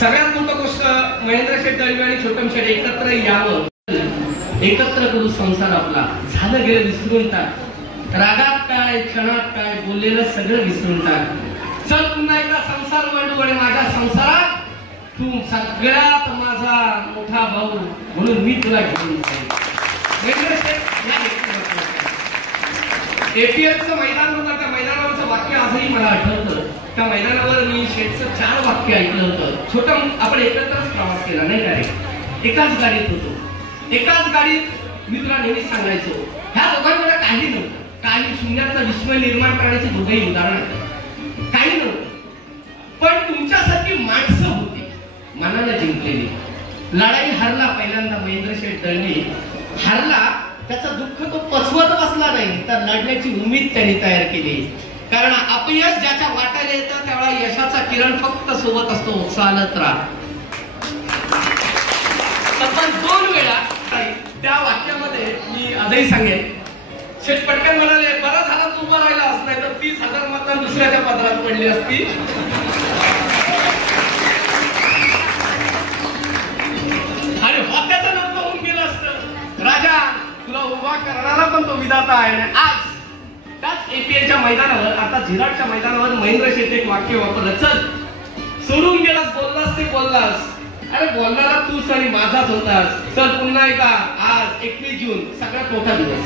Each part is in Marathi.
सगळ्यात मोठी गोष्ट महेंद्र शेठ दळवी आणि छोटम शेठ एकत्र यावं, एकत्र करू संसार आपला. झालं गेलं विसरून टाक, रागात काय क्षणात काय बोललेलं सगळं विसरून टाक. चल पुन्हा एकदा संसार वाढू आणि माझ्या संसारात तू सगळ्यात माझा मोठा भाऊ म्हणून मी तुला घेऊन जाईल. एपीएलचं मैदान होतं, त्या मैदानावरचं वाक्य आजही मला आठवतं. त्या मैदानावर मी शेठचं 4 वाक्य ऐकलं होतं. छोटा आपण एकत्रच प्रवास केला नाही का रे, एकाच गाडीत होतो, एकाच गाडीत मी तुला नेहमी सांगायचो ह्या दोघांमध्ये काही नव्हतं, काही शून्याचं विश्व निर्माण करण्याची दोघंही उदाहरण आहेत, काही नव्हतं. पण तुमच्यासारखी माणसं होती मनाला जिंकलेली. लढाई हरला पहिल्यांदा महेंद्र शेठ दळवी, हरला, त्याचं दुःख तो पचवत बसला नाही, तर लढण्याची उमेद त्यांनी तयार केली. कारण अपयश ज्याच्या वाट्याला येतं त्यावेळेला यशाचा किरण फक्त सोबत असतो, चालत राहा. तब्बल 2 वेळा त्या वाक्यामध्ये मी आजही सांगेन, शेठ पटकन म्हणाले बरं झाला तू उभा राहिला असं, नाही तर 30,000 मतदान दुसऱ्याच्या पदरात पडली असती. आणि होत्याचं नव्हतं होऊन गेलं असतं. राजा तुला उभा करणारा पण तो विधाता आहे. आज त्याच एपीएलच्या मैदानावर, आता झिराटच्या मैदानावर महेंद्र शेठ एक वाक्य वापरलं, चल सोडून गेलास, बोललास ते बोललास, अरे बोलणारा तूच आणि माझाच होतास. चल पुन्हा एकदा आज 21 जून सगळ्यात मोठा दिवस,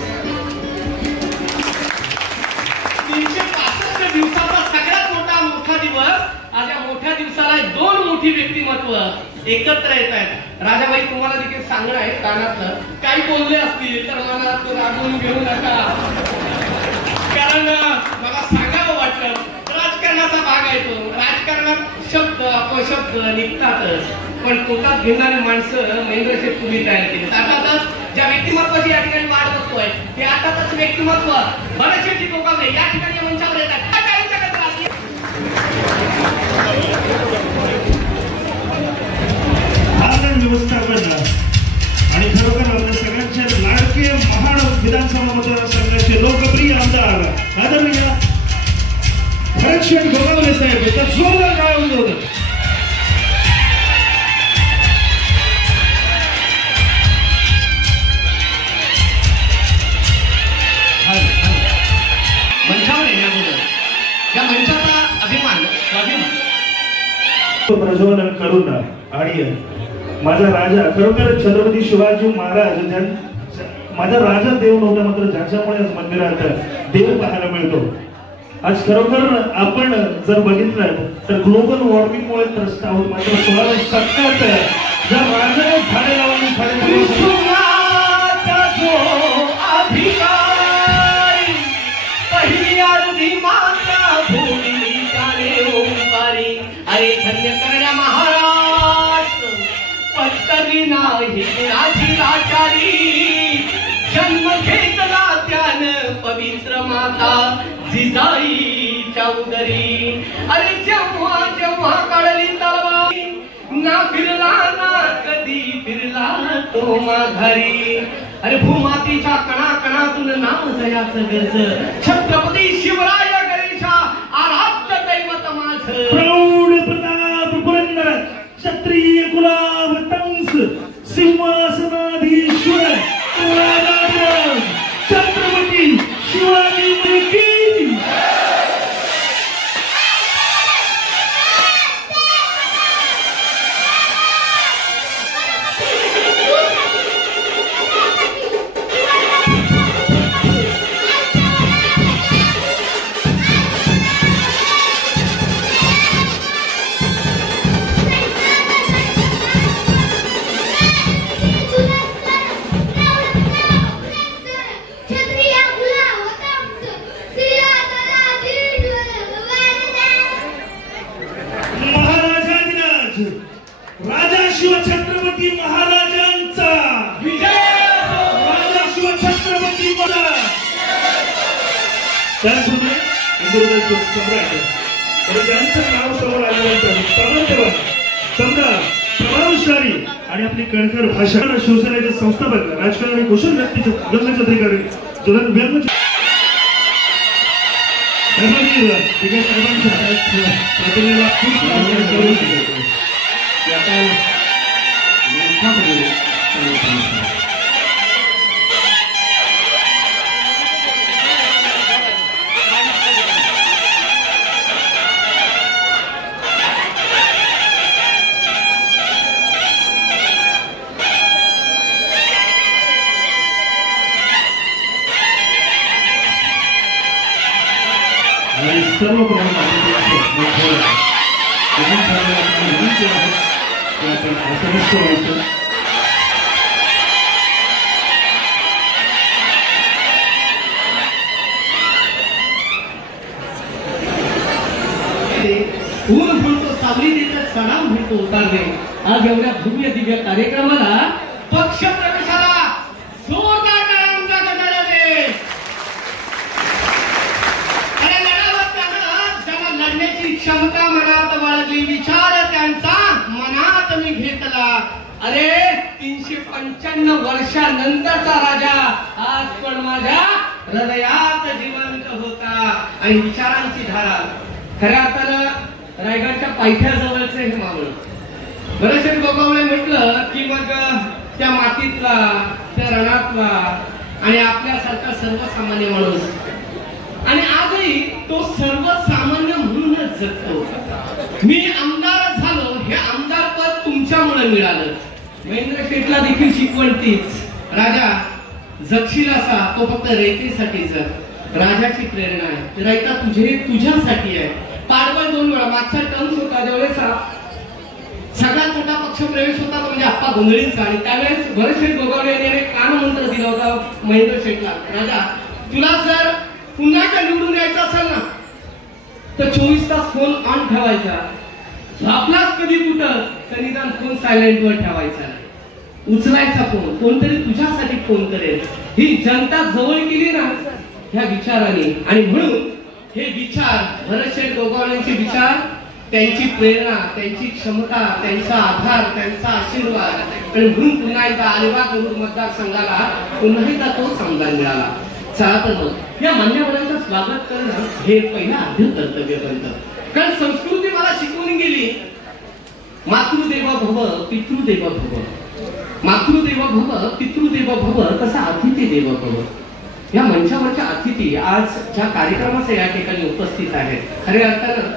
365 दिवसाचा सगळ्यात मोठा दिवस. आज या मोठ्या दिवसाला 2 मोठी व्यक्तिमत्व एकत्र येत आहेत. राजाबाई तुम्हाला देखील सांगणं आहे कानातलं, काही बोलले असतील तर मनात रागवून घेऊ नका, कारण मला सांगावं वाटलं राजकारणाचा भाग आहे तो. राजकारणात शब्द अपशब्द निघतातच, पण पोटात घेणारी माणसं महेंद्र शेठ तुम्ही तयार केली. अर्थातच ज्या व्यक्तिमत्वाची या ठिकाणी वाढ बघतोय ते अर्थातच व्यक्तिमत्व बरेचशे लोकांना या ठिकाणी मंचावर येतात. व्यवस्थापन आणि खरोखर आपल्या सगळ्यांचे लाडके महाड विधानसभा मतदारसंघाचे लोकप्रिय आमदार आदरणीय भरत शेठ गोगावले साहेब यांचा जोरदार टाळ्या होतं. मंचावर येण्याबद्दल या मंचाचा अभिमान प्रज्वलन करून आणि माझा राजा खरोखर छत्रपती शिवाजी महाराज, माझा राजा देव नव्हता, मात्र ज्याच्यामुळे आज मंदिरात देव पाहायला मिळतो. आज खरोखर आपण जर बघितलं तर ग्लोबल वॉर्मिंगमुळे त्रस्त आहोत, मात्र 16व्या शतकात ज्या राजाने झाडे लावून अरे धन्य करण्या महाराज पत्तरी नाही कुणाची लाचारी, जन्म घेतला त्यानं पवित्र माता जिजाईच्या उदरी. अरे जेव्हा जेव्हा काढली तलवारी ना फिरला ना कधी फिरला तो माघारी. अरे भूमातीच्या कणाकणातून नाम जयाचं गरज, छत्रपती शिवराय गणेशा आराध्य दैवत माझं. प्रौढ प्रताप पुरंदर क्षत्रिय कुलावतंस सिंहासनाधीश्वर छत्रपती शिवाजी की राजा शिवछत्रपती महाराजांचा विजय. राजा शिवछत्रपती महाराज त्याचप्रमाणे सम्राट त्यांचं नाव समोर आल्यानंतर सामर्थ्यवान सम्राट प्रभावशाली आणि आपली कणखर भाषा शिवसेनेचे संस्थापक राजकारण आणि कुशल व्यक्तीचे गंगाचे अधिकारी जोरात व्यंग साहेबांच्या प्रतिमेला की आपण मोठ्यापणे सर्व प्रमाणात ऊन फुलतो सावली देतात सणाम भेटतो उतारणे. आज एवढ्या भव्य दिव्य कार्यक्रमाला पक्ष प्रवेशाला जोरदार टाळ्यांचा गजर दे. अरे लढावत त्यांना लढण्याची क्षमता मनात बाळगली, विचार त्यांचा मनात मी घेतला. अरे 355 वर्षानंतरचा राजा आज पण माझ्या हृदयात जिवंत होता आणि विचारांची धारा. खऱ्या अर्थानं रायगडच्या पायथ्याजवळचे हे मावळ. बरेचसे गोगावळे म्हटलं की मग त्या मातीतला, त्या रणातला आणि आपल्यासारखा सर्वसामान्य माणूस. आणि आजही तो सर्वसामान्य म्हणूनच जगतो. मी आमदार झालो, हे आमदार पद तुमच्यामुळे मिळालं. महेंद्र शेठला देखील शिकवण तीच, राजा जगशील असा तो फक्त रयतेसाठी जग. राजाची प्रेरणा आहे, रयता तुझ्यासाठी आहे. पाडवळ 2 वेळा मागचा टर्म्स होता ज्यावेळेस सगळ्यात मोठा पक्ष प्रवेश होता म्हणजे आप्पा गोंधळींचा. आणि त्यावेळेस भरतशेठ गोगावले यांनी कान मंत्र दिला होता महेंद्र शेठला, राजा तुला जर पुन्हा निवडून यायचं असेल ना तर 24 तास फोन ऑन ठेवायचा. झोपलाच कधी कुठं तर निदान फोन सायलेंट वर ठेवायचा, उचलायचा फोन. कोणतरी तुझ्यासाठी फोन करेल. ही जनता जवळ केली ना ह्या विचाराने. आणि म्हणून हे विचार, भरतशेठ गोगावलेंचे विचार, त्यांची प्रेरणा, त्यांची क्षमता, त्यांचा आधार, त्यांचा आशीर्वाद. आणि म्हणून पुन्हा एकदा अलिबाग मतदारसंघाला पुन्हा एकदा तोच आमदार मिळाला. चला तर मग या मान्यवरांचं स्वागत करणं हे पहिलं आद्य कर्तव्य बनतं. कारण संस्कृती मला शिकवून गेली, मातृदेव भव पितृदेव भव. मातृदेव भव पितृदेव भव तसा अतिथी देव भव. या मंचावरच्या अतिथी आज ज्या कार्यक्रमाचे या ठिकाणी उपस्थित आहेत, खऱ्या अर्थानं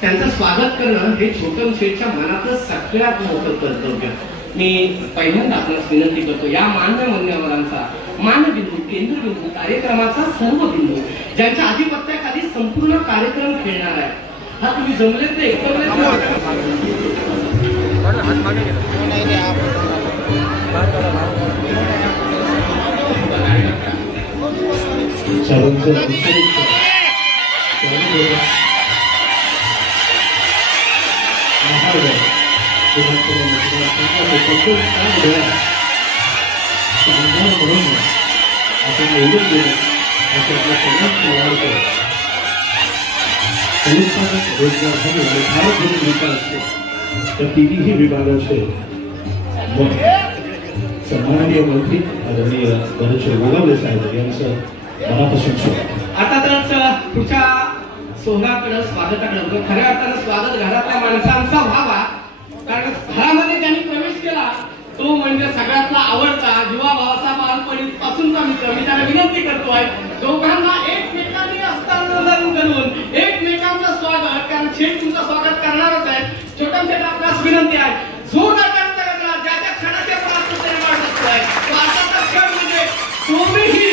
त्यांचं स्वागत करणं हे छोटम शेठच्या मनातलं सगळ्यात मोठं कर्तव्य. मी पहिल्यांदा आपणास विनंती करतो, या मान्यवरांचा मानबिंदू, केंद्रबिंदू, कार्यक्रमाचा सर्व बिंदू ज्यांच्या आधिपत्याखाली संपूर्ण कार्यक्रम खेळणार आहे, हा तुम्ही जमले ते एकत्र तिन्ही विभागाचे सन्माननीय मंत्री आदरणीय भरतशेठ गोगावले साहेब यांचं मनापासून स्वागत. आता तर पुढच्या सोहळ्याकडे स्वागताकडे खऱ्या अर्थानं स्वागत घरातल्या माणसांचा व्हावा. कारण घरामध्ये ज्यांनी प्रवेश केला तो म्हणजे सगळ्यातला आवडता जीवाभावाचा बालपणीपासूनचा मित्र. मी त्याला विनंती करतोय दोघांना एकमेकांनी हस्तांदोलन करून एकमेकांचं स्वागत, कारण शेठ तुमचं स्वागत करणारच आहे. छोटा शेठ आपणास विनंती आहे, जोरदार त्यांचा गजरा ज्या क्षणाच्या प्राप्त निर्माण होतोय तो आताचा क्षण म्हणजे तुम्हीही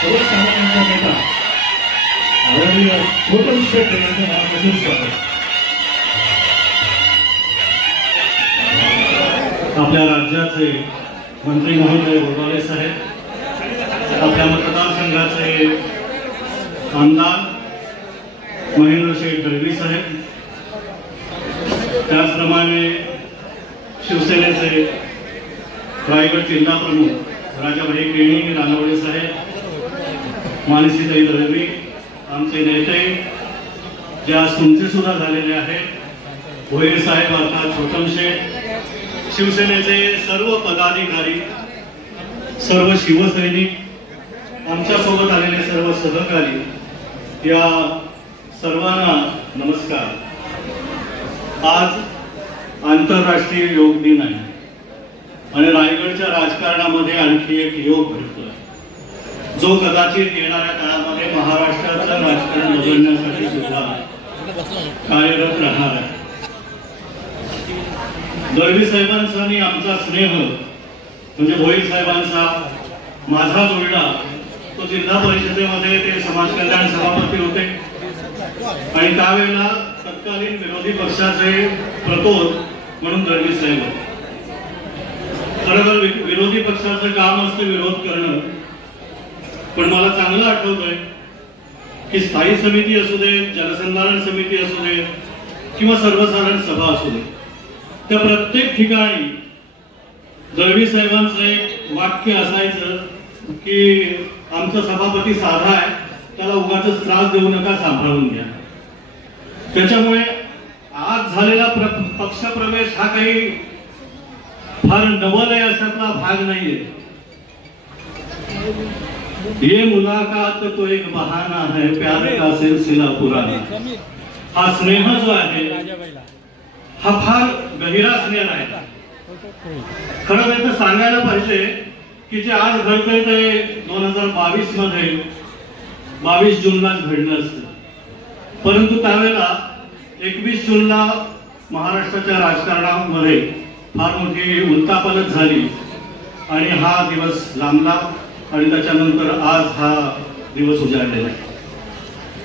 सर्वसामान्यांचा नेता आदरणीय छोटम शेठ यांचं मनापासून स्वागत. आपल्या राज्याचे मंत्री महोदय गोगावले साहेब, आपल्या मतदारसंघाचे आमदार महेंद्र शेठ दळवी साहेब, त्याचप्रमाणे शिवसेनेचे रायगड जिल्हा प्रमुख राजाभाई केणी रानवडे साहेब, मानसीताई दळवी, आमचे नेते जे आज तुमचे सुद्धा झालेले आहेत. भोईर साहेब अर्थात छोटम शेठ, शिवसेनेचे सर्व पदाधिकारी, सर्व शिवसैनिक, आमच्या सोबत आलेले सर्व सहकारी, या सर्वांना नमस्कार. आज आंतरराष्ट्रीय योग दिन आहे आणि रायगडच्या राजकारणामध्ये आणखी एक योग घडतोय, जो कदाचित येणाऱ्या काळामध्ये महाराष्ट्राचं राजकारण बदलण्यासाठी सुद्धा कार्यरत राहणार आहे. दळवी साहेबांचा आणि आमचा स्नेह म्हणजे भोईर साहेबांचा माझा जोडला तो जिल्हा परिषदेमध्ये ते समाज कल्याण सभापती होते आणि त्यावेळेला तत्कालीन विरोधी पक्षाचे प्रतोद म्हणून दळवी साहेब होते. खरं विरोधी पक्षाचं काम असतं विरोध करणं, पण मला चांगलं आठवतंय की स्थायी समिती असू दे, जलसंधारण समिती असू दे किंवा सर्वसाधारण सभा असू दे, त्या प्रत्येक ठिकाणी दळवी साहेबांचं एक वाक्य असायचं की आमचा सभापती साधा आहे, त्याला उगाच त्रास देऊ नका, सांभाळून घ्या. त्याच्यामुळे आज झालेला पक्षप्रवेश हा काही फार नवल आहे अशातला भाग नाहीये. ये मुलाकात तो एक बहाना है, प्यार का सिलसिला पुराना. हा स्नेह जो आहे हा फार गहिरा स्नेह आहे. खरं तर सांगायला पाहिजे की जे आज घडतंय ते 2022 मध्ये 22 जूनलाच घडलं असतं, परंतु त्यावेळेला 21 जूनला महाराष्ट्राच्या राजकारणामध्ये फार मोठी उलथापालथ झाली आणि हा दिवस लांबला आणि त्याच्यानंतर आज हा दिवस उजाडलेला आहे.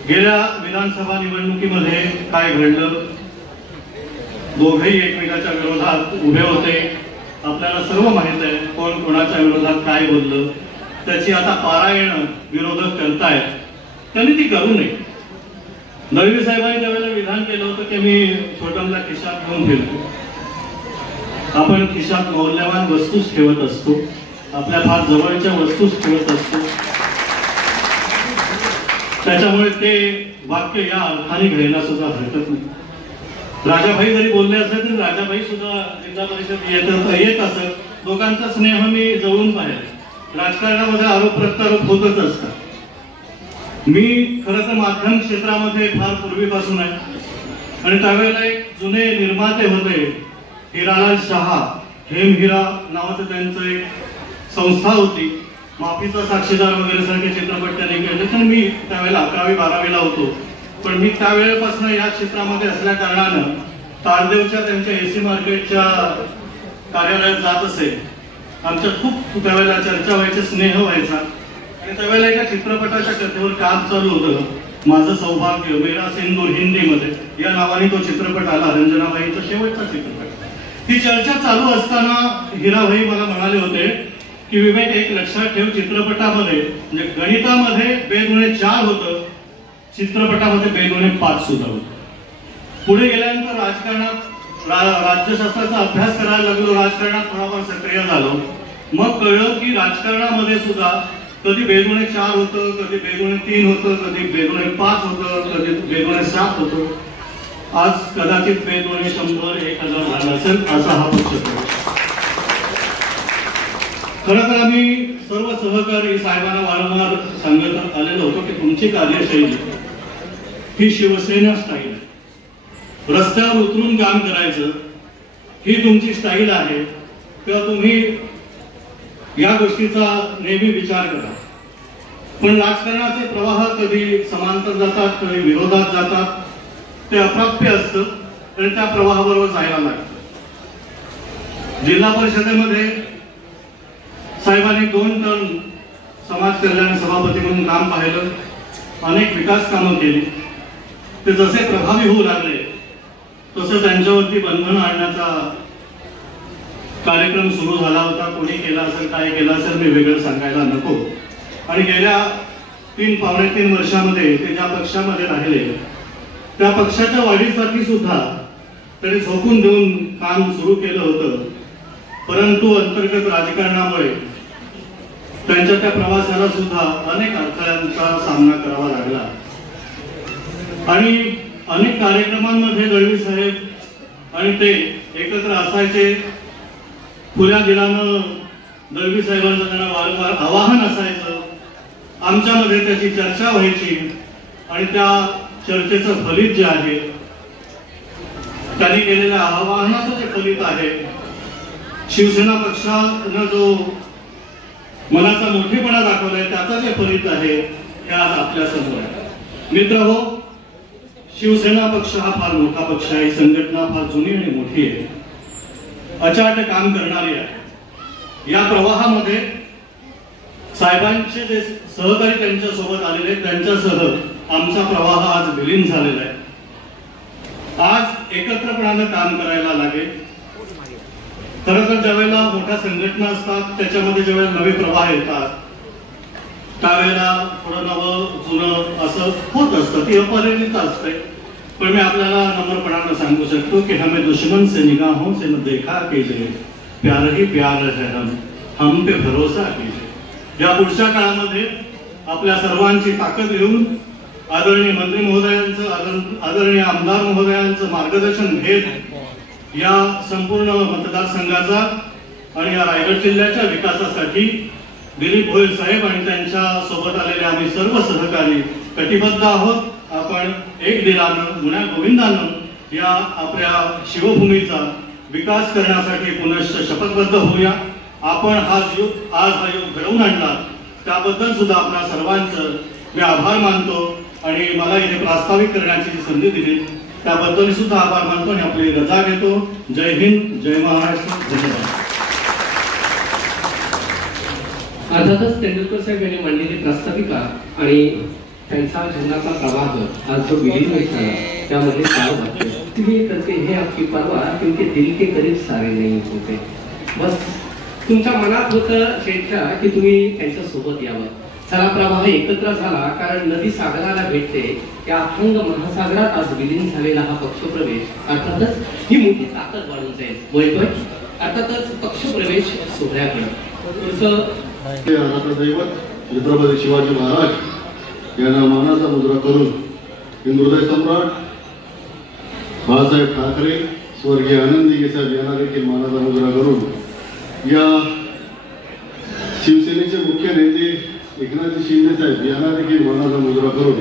गेल्या विधानसभा निवडणुकीमध्ये काय घडलं, दोघेही एकमेकाच्या विरोधात उभे होते. आपल्याला सर्व माहित आहे कोण कोणाच्या विरोधात काय बोललं. त्याची आता पारायण विरोधक करतायत, त्यांनी ती करू नये. दळवी साहेबांनी त्यावेळेला विधान केलं होतं की मी छोटमला खिशात घेऊन फिरतो. आपण खिशात मौल्यवान वस्तूच ठेवत असतो, आपल्या फार जवळच्या वस्तूच ठेवत असतो. त्याच्यामुळे ते वाक्य या अर्थाने घ्यायला सुद्धा हरकत नाही. राजाभाई जरी बोलले असले तरी राजाभाई सुद्धा जिल्हा परिषद येत असत. दोघांचा स्नेह मी जवळून पाहिला. राजकारणामध्ये आरोप प्रत्यारोप होतच असतात. मी खरं तर माध्यम क्षेत्रामध्ये फार पूर्वीपासून आहे आणि त्यावेळेला एक जुने निर्माते होते, हिरालाल शहा, हेमहिरा नावाचं त्यांचं एक संस्था होती. माफीचा साक्षीदार वगैरे सारखे चित्रपट त्यांनी केले. तर मी त्यावेळेला 11वी-12वीला होतो, पण मी त्यावेळेपासून या क्षेत्रामध्ये असल्या कारणानं ताळदेवच्या त्यांच्या एसी मार्केटच्या कार्यालयात जात असे. आमच्यात खूप त्यावेळेला चर्चा व्हायची, स्नेह व्हायचा. आणि त्यावेळेला एका चित्रपटाच्या कथेवर काम चालू होतं, माझं सौभाग्य, मेरा सिंदूर, हिंदीमध्ये या नावाने तो चित्रपट आला, रंजनाबाईचा शेवटचा चित्रपट. ती चर्चा चालू असताना हिराभाई मला म्हणाले होते की विवेक, एक लक्षात ठेव, चित्रपटामध्ये म्हणजे गणितामध्ये 2×4 होतं, चित्रपटामध्ये 2×5 सुद्धा होतं. पुढे गेल्यानंतर राजकारणात राज्यशास्त्राचा अभ्यास करायला लागलो, राजकारणात थोडाफार सक्रिय झालो. मग कळलं की राजकारणामध्ये सुद्धा कधी 2×4 होतं, कधी 2×3 होतं, कधी 2×5 होतं, कधी 2×7 होतं. आज कदाचित 2×100-1000 झाला असेल असा हा पक्षप्रवेश. खरं तर आम्ही सर्व सहकारी साहेबांना वारंवार सांगत आलेलो होतो की तुमची कार्यशैली ही शिवसेना स्टाईल आहे. रस्त्यावर उतरून काम करायचं ही तुमची स्टाईल आहे, तेव्हा तुम्ही या गोष्टीचा नेहमी विचार करा. पण राजकारणाचे प्रवाह कधी समांतर जातात, कधी विरोधात जातात. ते अप्राप्य असतं आणि त्या प्रवाहाबरोबर जायला लागतं. जिल्हा परिषदेमध्ये साहेबांनी 2 टर्म समाज कल्याण सभापती म्हणून काम पाहिलं, अनेक विकास कामं केली. ते जसे प्रभावी होऊ लागले तसं त्यांच्यावरती बंधन आणण्याचा कार्यक्रम सुरू झाला होता. कोणी केला असेल, काय केलं असेल, मी वेगळं सांगायला नको. आणि गेल्या 3-3.5 वर्षामध्ये ते ज्या पक्षामध्ये राहिले त्या पक्षाच्या वाढीसाठी सुद्धा त्यांनी झोकून देऊन काम सुरू केलं होतं. परंतु अंतर्गत राजकारणामुळे त्यांच्या त्या प्रवासाला सुद्धा अनेक अडथळ्यांचा सामना करावा लागला आणि अनेक कार्यक्रमांमध्ये दळवी साहेब आणि ते एकत्र असायचे. खुल्या दिलानं दळवी साहेबांचं त्यांना वारंवार आवाहन असायचं. आमच्यामध्ये त्याची चर्चा व्हायची आणि त्या चर्चेचं फलित जे आहे, त्यांनी केलेल्या आवाहनाचं जे फलित आहे, शिवसेना पक्षानं जो मनाचा मोठेपणा दाखवलाय त्याचा जे फलित आहे हे आज आपल्या समोर आहे. मित्रहो, शिवसेना पक्ष हा फार मोठा पक्ष आहे. संघटना फार जुनी आणि मोठी आहे, अचाट काम करणारी आहे. या प्रवाहामध्ये साहेबांचे जे सहकारी त्यांच्या सोबत आलेले, त्यांच्यासह आमचा प्रवाह आज विलीन झालेला आहे. आज एकत्रपणानं काम करायला लागेल. खरं तर ज्यावेळेला मोठ्या संघटना असतात त्याच्यामध्ये ज्यावेळेला नवे प्रवाह येतात त्यावेळेला थोडं नवं जुनं असं होत असतं, ती अपरिणित असते. पण मी आपल्याला नम्रपणानं सांगू शकतो की हमें दुश्मन से निगाहों से न देखा कीजिए, प्यार ही प्यार है, हम पे भरोसा कीजिए. या पुढच्या काळामध्ये आपल्या सर्वांची ताकद घेऊन आदरणीय मंत्री महोदयांचं, आदरणीय आमदार महोदयांचं मार्गदर्शन घेत या संपूर्ण मतदारसंघाचा आणि या रायगड जिल्ह्याच्या विकासासाठी दिलीप भोयर साहेब आणि त्यांच्या सोबत आलेले आम्ही सर्व सहकारी कटिबद्ध आहोत. आपण एक दिलानं गुण्या गोविंदानं या आपल्या शिवभूमीचा विकास करण्यासाठी पुनश्च शपथबद्ध होऊया. आपण आज हा योग घडवून आणला त्याबद्दल सुद्धा आपल्या सर्वांचं मी आभार मानतो आणि मला इथे प्रास्ताविक करण्याची जी संधी दिली त्याबद्दल सुद्धा आभार मानतो आणि आपली रजा घेतो. जय हिंद, जय महाराष्ट्र, धन्यवाद. अर्थातच तेंडुलकर साहेब यांनी मांडलेली प्रास्ताविका आणि त्यांचा जीवनाचा प्रवाह आज जो विलीन होत झाला त्यामध्ये 4 वाक्य तुम्ही करते हे आपकी परवा क्योंकि दिल के करीब सारे नहीं होते. बस तुमच्या मनात होतं शेठच्या की तुम्ही त्यांच्या सोबत यावं. चला प्रवाह एकत्र झाला कारण नदी सागराला भेटते. त्या अथांग महासागरात आज विलीन झालेला हा पक्षप्रवेश अर्थातच ही मोठी ताकद वाढून जाईल. बोलतोय अर्थातच पक्षप्रवेश सोहळ्याकडे दैवत छत्रपती शिवाजी महाराज यांना मानाचा मुद्रा करून हिंदुहृदय सम्राट बाळासाहेब ठाकरे, स्वर्गीय आनंदी गेसाहेब यांना देखील मानाचा मुद्रा करून या शिवसेनेचे मुख्य नेते एकनाथ शिंदे साहेब यांना देखील मानाचा मुद्रा करून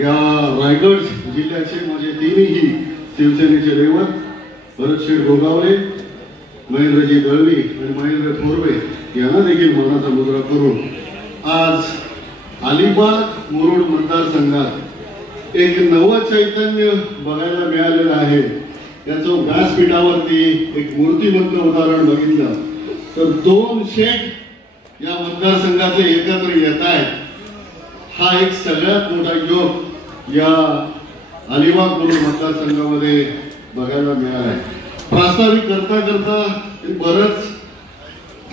या रायगड जिल्ह्याचे माझे तिन्ही शिवसेनेचे दैवत भरतशेठ गोगावले, महेंद्रजी दळवी आणि महेंद्र थोरवे यांना देखील मानाचा मुद्रा करून आज अलिबाग मुरुड मतदारसंघात एक नवं चैतन्य बघायला मिळालेलं आहे. याचं व्यासपीठावरती एक मूर्तिमंत उदाहरण बघितलं तर 2 शेठ या मतदारसंघाचे एकत्र येत आहेत. हा एक सगळ्यात मोठा योग या अलिबाग मुरुड मतदारसंघामध्ये बघायला मिळाला आहे. प्रास्ताविक करता करता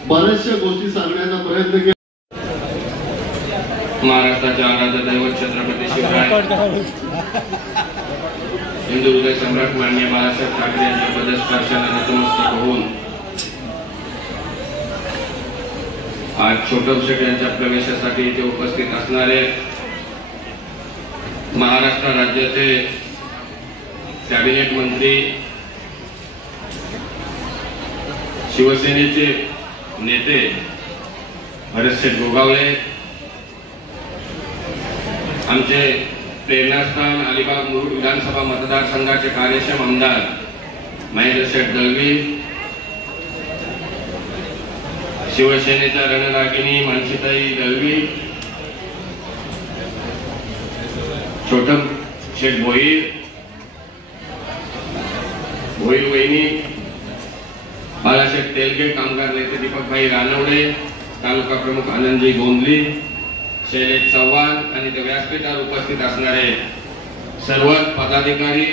बऱ्याचशा गोष्टी सांगण्याचा प्रयत्न केला. महाराष्ट्राच्या आराध्य दैवत छत्रपती शिवराय हिंदू हृदय सम्राट माननीय बाळासाहेब ठाकरे यांच्या पदस्पर्शाला नतमस्तक होऊन आज छोटम शेठ यांच्या प्रवेशासाठी इथे उपस्थित असणारे महाराष्ट्र राज्याचे कॅबिनेट मंत्री, शिवसेनेचे नेते भरतशेठ गोगावले, आमचे प्रेरणास्थान अलिबाग मुरुड विधानसभा मतदारसंघाचे कार्यक्षम आमदार महेंद्रशेठ दळवी, शिवसेनेच्या रणरागिणी मानसीताई दळवी, छोटम शेठ भोईर वहिनी, बाळासाहेब तेलगे, कामगार नेते दीपकभाई रानवडे, तालुका प्रमुख आनंदजी गोंदली, शैलेश चव्हाण आणि त्या व्यासपीठावर उपस्थित असणारे सर्व पदाधिकारी,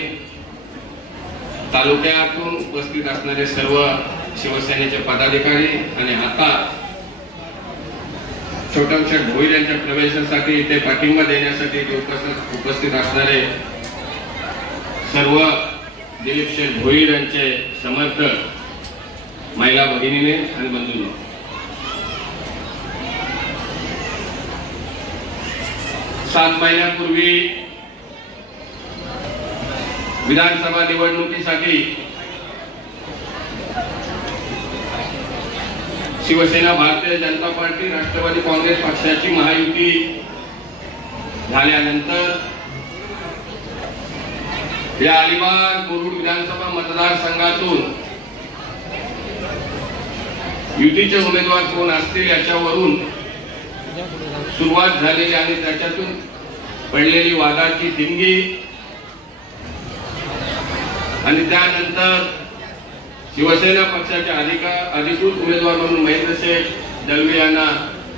तालुक्यातून उपस्थित असणारे सर्व शिवसेनेचे पदाधिकारी आणि आता छोटम शेठ भोईर यांच्या प्रवेशासाठी इथे पाठिंबा देण्यासाठी इथे उपस्थित असणारे सर्व दिलीप शेठ भोईर यांचे समर्थक महिला भगिनीने आणि बंधूंनी, 7 महिन्यापूर्वी विधानसभा निवडणुकीसाठी शिवसेना, भारतीय जनता पार्टी, राष्ट्रवादी काँग्रेस पक्षाची महायुती झाल्यानंतर या अलिबाग मुरुड विधानसभा मतदारसंघातून युतीचे उमेदवार कोण असतील याच्यावरून सुरुवात झालेली आणि त्याच्यातून पडलेली वादाची दिंगी आणि त्यानंतर शिवसेना पक्षाच्या अधिकृत उमेदवार म्हणून महेंद्र शेठ दळवी यांना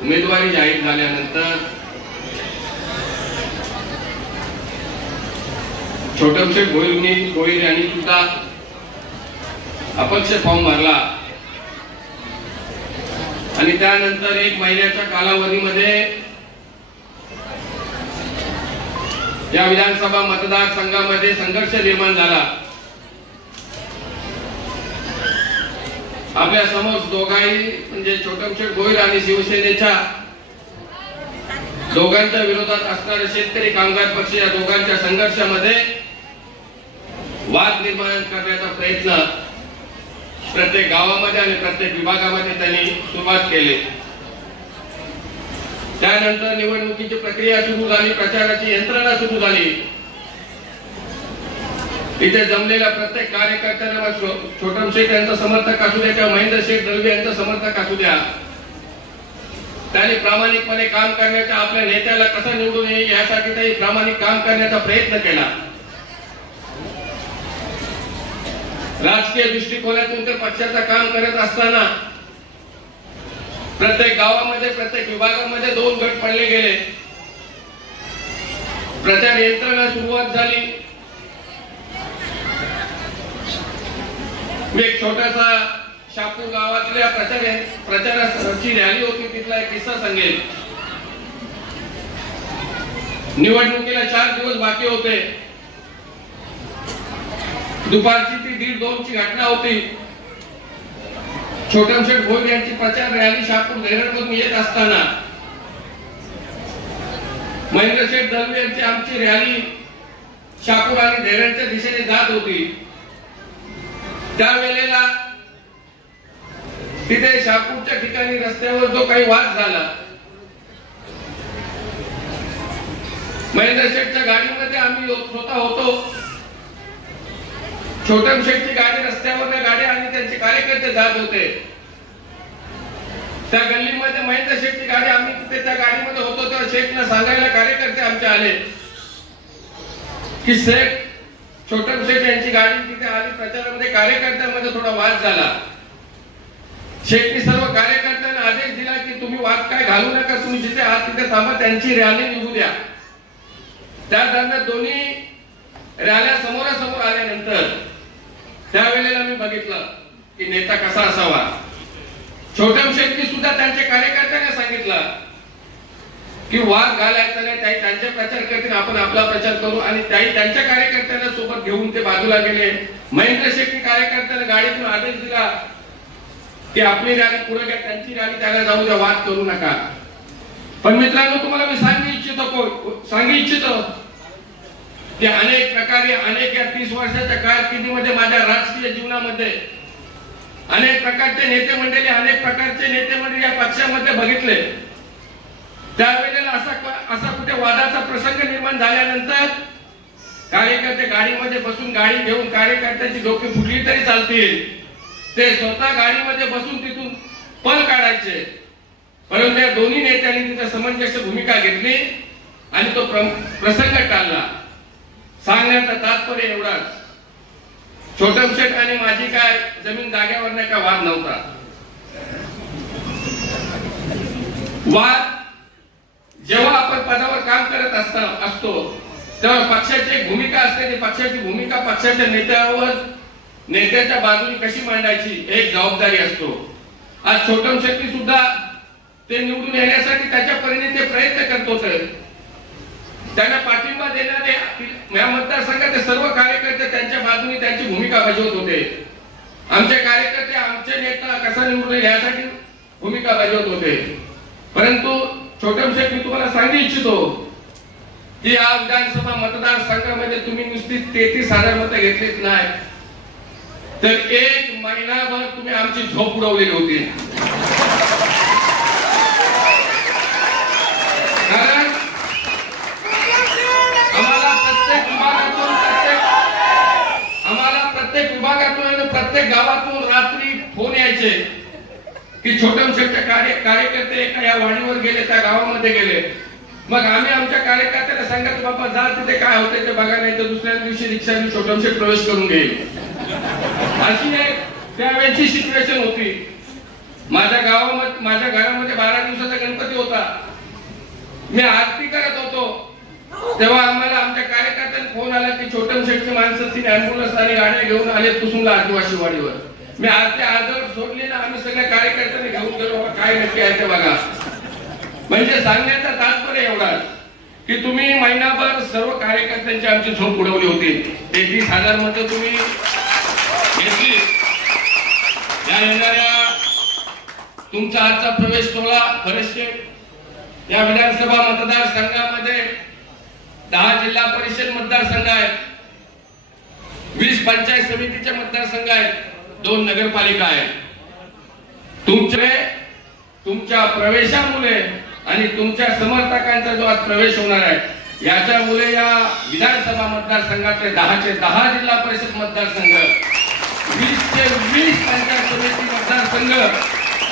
उमेदवारी जाहीर झाल्यानंतर छोटम शेठ भोईर यांनी सुद्धा अपक्ष फॉर्म भरला आणि त्यानंतर 1 महिन्याच्या कालावधीमध्ये या विधानसभा मतदारसंघामध्ये संघर्ष निर्माण झाला. आपल्या समोर दोघाही म्हणजे छोटम शेठ भोईर आणि शिवसेनेच्या दोघांच्या विरोधात असणारे शेतकरी कामगार पक्ष या दोघांच्या संघर्षामध्ये वाद निर्माण करण्याचा प्रयत्न प्रत्येक गावामध्ये आणि प्रत्येक विभागामध्ये त्यांनी सुरुवात केली. त्यानंतर निवडणुकीची प्रक्रिया सुरू झाली, प्रचाराची यंत्रणा सुरू झाली. इथे जमलेल्या प्रत्येक कार्यकर्त्यांना छोटम शेठ यांचा समर्थक असू द्या किंवा महेंद्र शेठ दळवी यांचा समर्थक असू द्या, त्यांनी प्रामाणिकपणे काम करण्याचा, आपल्या नेत्याला कसं निवडून येईल यासाठी त्यांनी प्रामाणिक काम करण्याचा प्रयत्न केला. राजकीय दृष्टिकोनातून ते पक्षाचं काम करत असताना प्रत्येक गावामध्ये, प्रत्येक विभागामध्ये 2 गट पडले गेले. प्रचार यंत्रणा सुरुवात झाली. एक छोटासा शापूर गावातल्या प्रचाराची रॅली होती, तिथला एक किस्सा सांगेल. निवडणुकीला 4 दिवस बाकी होते. दुपारची ती 1:30-2ची घटना होती. छोटम शेठ भोईर यांची प्रचार रॅली शापूर धैरणमधून येत असताना महेंद्र शेठ दळवी यांची आमची रॅली शापूर आणि धैरणच्या दिशेने जात होती. त्यावेळेला तिथे शापूरच्या ठिकाणी रस्त्यावर जो काही वाद झाला, महेंद्र शेठच्या गाडीमध्ये आम्ही स्वतः होतो. छोटम शेठची गाडी रस्त्यावर गाड्या आणि त्यांचे कार्यकर्ते जात होते. त्या गल्लीमध्ये महेंद्र शेठची गाडी, आम्ही तिथे त्या गाडीमध्ये होतो तेव्हा शेठला सांगायला कार्यकर्ते आमचे आले की शेठ छोटम शेठ यांची गाडी तिथे आली. प्रचारामध्ये कार्यकर्त्यांमध्ये थोडा वाद झाला. शेठनी सर्व कार्यकर्त्यांना आदेश दिला की तुम्ही वाद काय घालू नका, तुम्ही जिथे आहात तिथे थांबा, त्यांची रॅली निघू द्या. त्या दरम्यान दोन्ही रॅल्या समोरासमोर आल्यानंतर त्यावेळेला मी बघितलं की नेता कसा असावा. छोटम शेठनी सुद्धा त्यांच्या कार्यकर्त्यांना सांगितलं की वाद घालायचा नाही, त्याही त्यांचे प्रचार करतील, आपण आपला प्रचार करू. आणि त्याही त्यांच्या कार्यकर्त्यांना सोबत घेऊन ते बाजूला गेले. महेंद्र शेठनी कार्यकर्त्यांना गाडीतून आदेश दिला की आपली रॅली पुढे घ्या, त्यांची रॅली त्याला जाऊ द्या, वाद करू नका. पण मित्रांनो, तुम्हाला मी सांगू इच्छितो की अनेक प्रकारे, अनेक या 30 वर्षाच्या कारकिर्दीमध्ये माझ्या राजकीय जीवनामध्ये अनेक प्रकारचे नेते मंडळी, अनेक प्रकारचे नेते मंडळी या पक्षामध्ये बघितले. त्यावेळेला असा कुठे वादाचा प्रसंग निर्माण झाल्यानंतर कार्यकर्ते गाडीमध्ये बसून, गाडी घेऊन कार्यकर्त्यांची डोकी फुटली तरी चालतील, ते स्वतः गाडीमध्ये बसून तिथून पळ काढायचे. परंतु या दोन्ही नेत्यांनी तिथे समंजस्य भूमिका घेतली आणि तो प्रसंग टाळला. सांगण्याचं तात्पर्य एवढाच, छोटम शेठ आणि माझी काय जमीन जागेवर काय वाद नव्हता. वाद जेव्हा आपण पदावर काम करत असतो तेव्हा पक्षाची एक भूमिका असते. ती पक्षाची भूमिका पक्षाच्या नेत्याच्या बाजूने कशी मांडायची एक जबाबदारी असतो. आज छोटम शेट्टी सुद्धा ते निवडून येण्यासाठी त्याच्या परीने ते प्रयत्न करत होते. त्यांना पाठिंबा देणारे या मतदारसंघाचे सर्व कार्यकर्ते त्यांच्या बाजूने त्यांची भूमिका बजावत होते. आमचे कार्यकर्ते आमचे नेता कसा निवडून येईल यासाठी भूमिका बजावत होते. परंतु छोटम शेठ, मी तुम्हाला सांगू इच्छितो की या विधानसभा मतदारसंघामध्ये तुम्ही नुसती 33,000 मतं घेतलीच नाही, तर 1 महिनाभर तुम्ही आमची झोप उडवलेली होती. कारण आम्हाला प्रत्येक विभागातून आणि प्रत्येक गावातून रात्री फोन यायचे की छोटम शेटचे कार्यकर्ते एका या वाडीवर गेले, त्या गावामध्ये गेले. मग आम्ही आमच्या कार्यकर्त्याला सांगायचं, बाबा जा तिथे काय होते ते बघा, नाही तर दुसऱ्या दिवशी रिक्षाने छोटम शेट प्रवेश करून घेईल. अशी एक त्यावेळेची सिच्युएशन होती. माझ्या घरामध्ये 12 दिवसाचा गणपती होता. मी आरती करत होतो तेव्हा आम्हाला आमच्या कार्यकर्त्यांनी फोन आला की छोटम शेटची माणसं तिने अँब्युलन्स आणि गाड्या घेऊन आले कुसुमला आदिवासी वाडीवर. मी आरती अर्धवट सोडली ना, आम्ही सगळ्या कार्यकर्त्यांनी घेऊन गेलो, काय नक्की आहे ते बघा. म्हणजे सांगण्याचा तात्पर्य एवढाच की तुम्ही महिनाभर सर्व कार्यकर्त्यांची आमची झोप उडवली होती. 33,000 मतं तुम्ही घेतली. या येणाऱ्या तुमचा आजचा प्रवेश सोहळा बरेचसे या विधानसभा मतदारसंघामध्ये 10 जिल्हा परिषद मतदारसंघ आहेत, 20 पंचायत समितीचे मतदारसंघ आहेत, 2 नगरपालिका आहेत. तुमच्या प्रवेशामुळे आणि तुमच्या समर्थकांचा जो आज प्रवेश होणार आहे याच्यामुळे या विधानसभा मतदारसंघातले 10चे 10 जिल्हा परिषद मतदारसंघ, 20चे 20 पंचायत समिती मतदारसंघ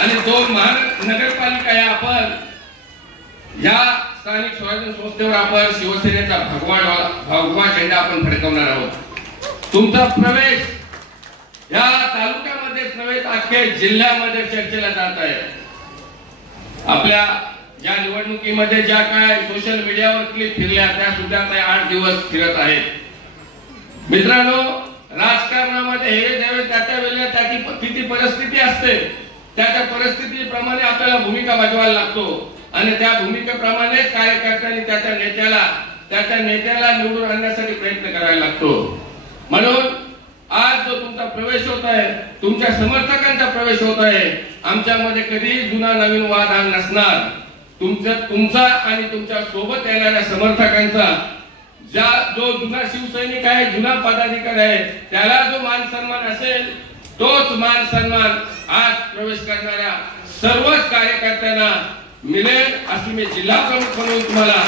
आणि 2 महानगरपालिका या आपण या स्थानिक स्वराज्य संस्थेवर आपण शिवसेनेचा भगवा झेंडा आपण फडकवणार आहोत. तुमचा प्रवेश या तालुक्यामध्येच नव्हे तर अख्ख्या जिल्ह्यामध्ये चर्चेला जात आहे. आपल्या या निवडणुकीमध्ये ज्या काय सोशल मीडियावर क्लिप फिरल्या त्या सुद्धा त्या 8 दिवस फिरत आहेत. मित्रांनो, राजकारणामध्ये हे देवे त्याच्या वेळेला त्याची किती परिस्थिती असते, त्याच्या परिस्थितीप्रमाणे आपल्याला भूमिका बजावायला लागतो आणि त्या भूमिकेप्रमाणेच कार्यकर्त्यांनी त्याच्या नेत्याला निवडून आणण्यासाठी प्रयत्न करायला लागतो. म्हणून आज जो तुमचा प्रवेश होत आहे, तुमच्या समर्थकांचा प्रवेश होत आहे, आमच्यामध्ये कधी जुना नवीन वाद हा नसणार. तुमचा आणि तुमच्या सोबत येणाऱ्या समर्थकांचा जो जुना शिवसैनिक आहे, जुना पदाधिकारी आहे, त्याला जो मान सन्मान असेल तोच मान सन्मान आज प्रवेश करणाऱ्या सर्वच कार्यकर्त्यांना मिळेल अशी मी जिल्हा प्रमुख म्हणून तुम्हाला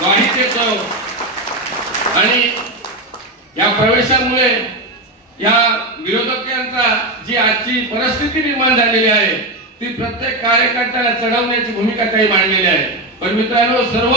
ग्वाही देतो. आणि या प्रवेशामुळे या विरोधकांचा जी आजची परिस्थिती निर्माण झालेली आहे ती प्रत्येक कार्यकर्त्याला चढवण्याची भूमिका काही मांडलेली आहे. पण मित्रांनो, सर्व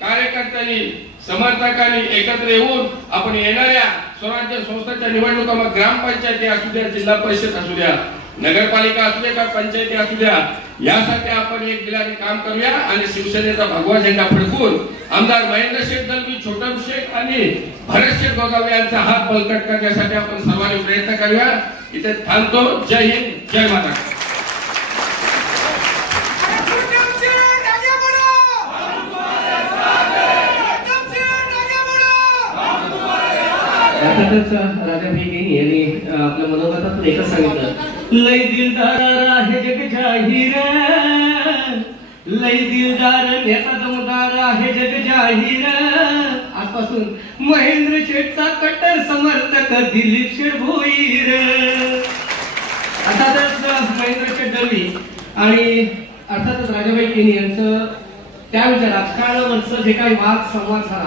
कार्यकर्त्यांनी समर्थकांनी एकत्र येऊन आपण येणाऱ्या स्वराज्य संस्थेच्या निवडणुका, मग ग्रामपंचायती असू द्या, जिल्हा परिषद असू द्या, नगरपालिका असू द्या का पंचायती असू द्या, यासाठी आपण एक दिलाने काम करूया आणि शिवसेनेचा भगवा झेंडा फडकून आमदार महेंद्र शेठ दलवी, छोटम शेठ आणि भरत शेठ गोगावले यांचा हात बळकट करण्यासाठी आपण सर्वांनी प्रयत्न करूया. इथे थांबतो. जय हिंद, जय महाराष्ट्र. राजाभाई यांनी आपल्या मनोगतातून एकच सांगितलं, लय दिलदार आहे जग जाहीर, लय दिलदार नेता दमदार आहे जग जाहीर. आजपासून महेंद्र शेठचा कट्टर समर्थक दिलीप शेठ भोईर. अर्थातच महेंद्र शेठ दलवी आणि अर्थातच राजाभाई यांचं त्यावेळेच्या राजकारणावरचं जे काही वाद संवाद झाला